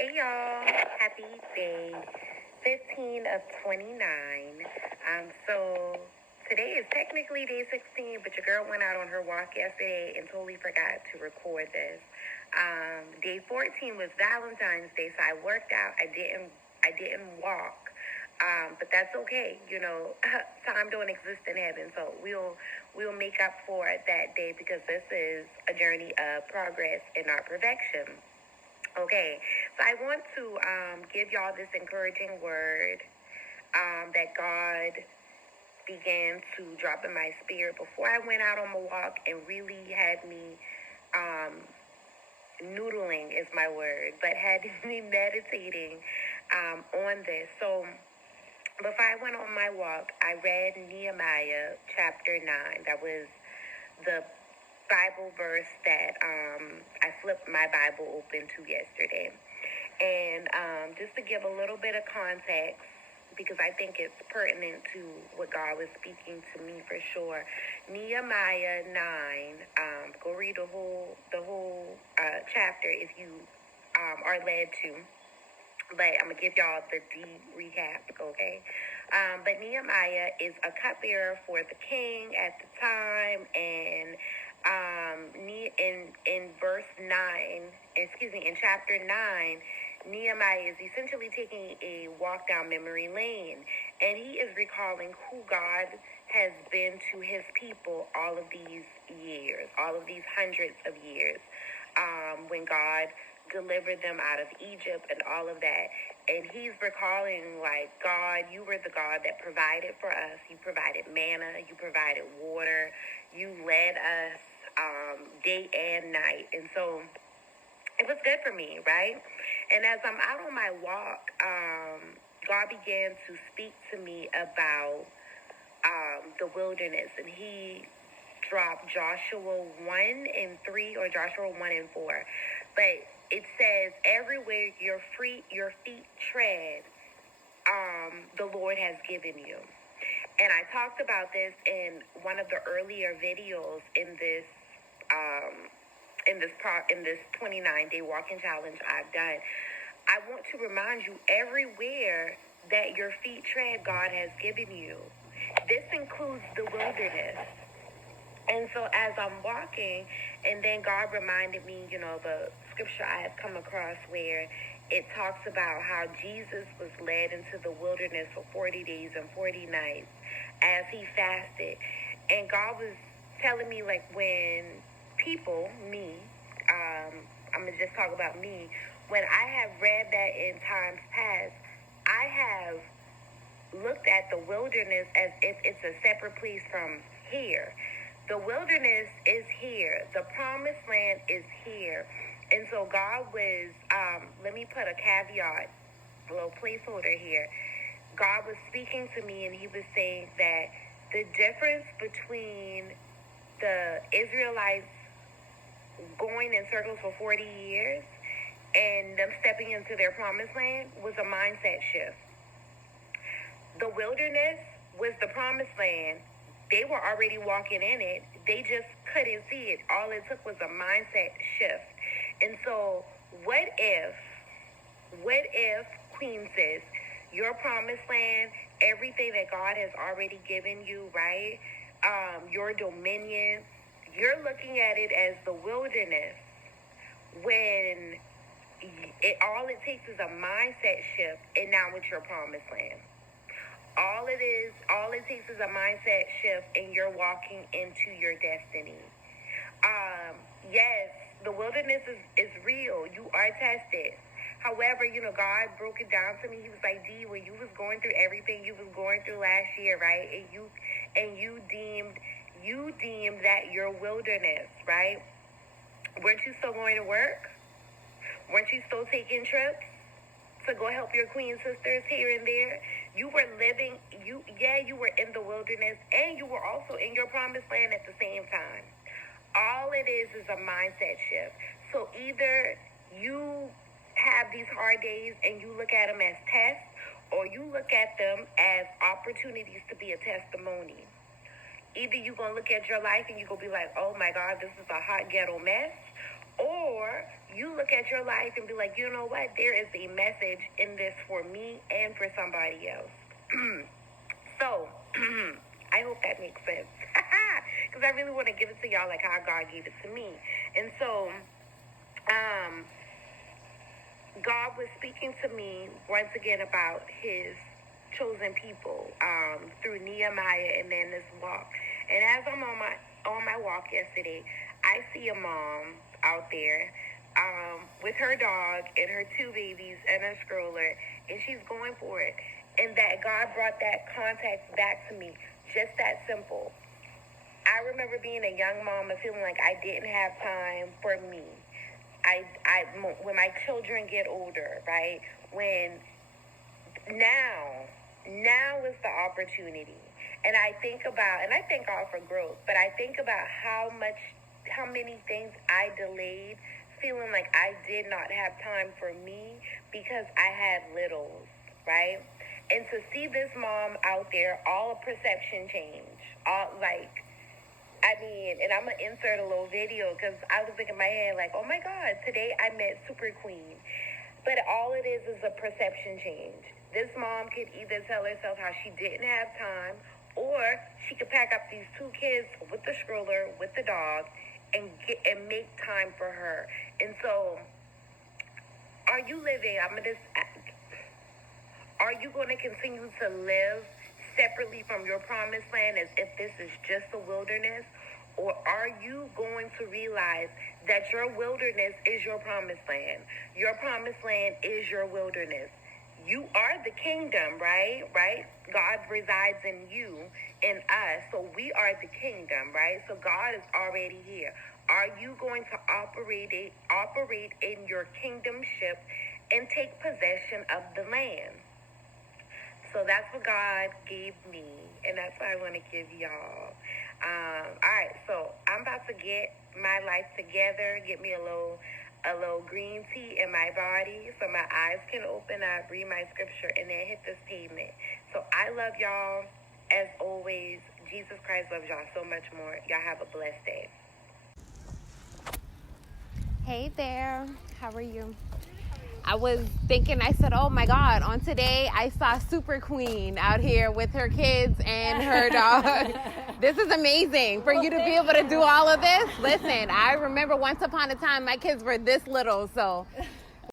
Hey y'all, happy day 15 of 29. So today is technically day 16, but your girl went out on her walk yesterday and totally forgot to record this. Day 14 was Valentine's Day, so I worked out. I didn't walk. But that's okay. Time don't exist in heaven, so we'll make up for it that day because this is a journey of progress and not perfection. Okay, so I want to give y'all this encouraging word that God began to drop in my spirit before I went out on my walk and really had me noodling is my word, but had me meditating on this. So before I went on my walk, I read Nehemiah chapter 9. That was the Bible verse that I flipped my Bible open to yesterday. And just to give a little bit of context, because I think it's pertinent to what God was speaking to me for sure. Nehemiah 9, go read the whole chapter if you are led to. But I'm going to give y'all the deep recap, okay? But Nehemiah is a cupbearer for the king at the time. And in chapter 9, Nehemiah is essentially taking a walk down memory lane. And he is recalling who God has been to his people all of these years, all of these hundreds of years, when God delivered them out of Egypt and all of that. And he's recalling, like, God, you were the God that provided for us. You provided manna. You provided water. You led us day and night. And so it was good for me, right? And as I'm out on my walk, God began to speak to me about the wilderness. And he dropped Joshua 1 and 3 or Joshua 1 and 4. But it says, everywhere your feet tread, the Lord has given you. And I talked about this in one of the earlier videos in this 29-day walking challenge I've done. I want to remind you, everywhere that your feet tread, God has given you. This includes the wilderness. And so as I'm walking, and then God reminded me, the scripture I have come across where it talks about how Jesus was led into the wilderness for 40 days and 40 nights as he fasted. And God was telling me, like, when people, me, I'm going to just talk about me, when I have read that in times past, I have looked at the wilderness as if it's a separate place from here. The wilderness is here. The promised land is here. And so God was, let me put a caveat, a little placeholder here. God was speaking to me and he was saying that the difference between the Israelites going in circles for 40 years and them stepping into their promised land was a mindset shift. The wilderness was the promised land. They were already walking in it. They just couldn't see it. All it took was a mindset shift. And so what if, Queen Sis, your promised land, everything that God has already given you, right? Your dominion, you're looking at it as the wilderness when all it takes is a mindset shift, and now it's your promised land. All it takes is a mindset shift and you're walking into your destiny. Yes, the wilderness is real. You are tested. However, God broke it down to me. He was like, D, when you was going through everything you was going through last year, right? And you deemed that your wilderness, right? Weren't you still going to work? Weren't you still taking trips to go help your queen sisters here and there? You were living, you were in the wilderness and you were also in your promised land at the same time. All it is a mindset shift. So either you have these hard days and you look at them as tests, or you look at them as opportunities to be a testimony. Either you're going to look at your life and you're going to be like, oh my God, this is a hot ghetto mess. Or you look at your life and be like, you know what? There is a message in this for me and for somebody else. So, I hope that makes sense. Because I really want to give it to y'all like how God gave it to me. And so, God was speaking to me once again about his chosen people through Nehemiah and then this walk. And as I'm on my walk yesterday, I see a mom out there with her dog and her 2 babies and a stroller, and she's going for it. And that God brought that context back to me, just that simple. I remember being a young mom and feeling like I didn't have time for me. When my children get older, right? Now is the opportunity. And I thank God for growth, but I think about how many things I delayed, feeling like I did not have time for me because I had littles, right? And to see this mom out there, all a perception change, and I'm going to insert a little video because I was thinking in my head, like, oh my God, today I met Super Queen. But all it is a perception change. This mom could either tell herself how she didn't have time, or she could pack up these 2 kids with the stroller, with the dog, and make time for her. And so, are you going to continue to live separately from your promised land as if this is just a wilderness? Or are you going to realize that your wilderness is your promised land? Your promised land is your wilderness. You are the kingdom, right? Right? God resides in you, in us. So we are the kingdom, right? So God is already here. Are you going to operate in your kingdomship and take possession of the land? So that's what God gave me, and that's what I want to give y'all. All right, so I'm about to get my life together, get me a little green tea in my body so my eyes can open up, read my scripture, and then hit this pavement. So I love y'all. As always, Jesus Christ loves y'all so much more. Y'all have a blessed day. Hey there, how are you? I was thinking, I said, oh my God, on today I saw Super Queen out here with her kids and her dog. This is amazing for you to be able to do all of this. Listen, I remember once upon a time my kids were this little, so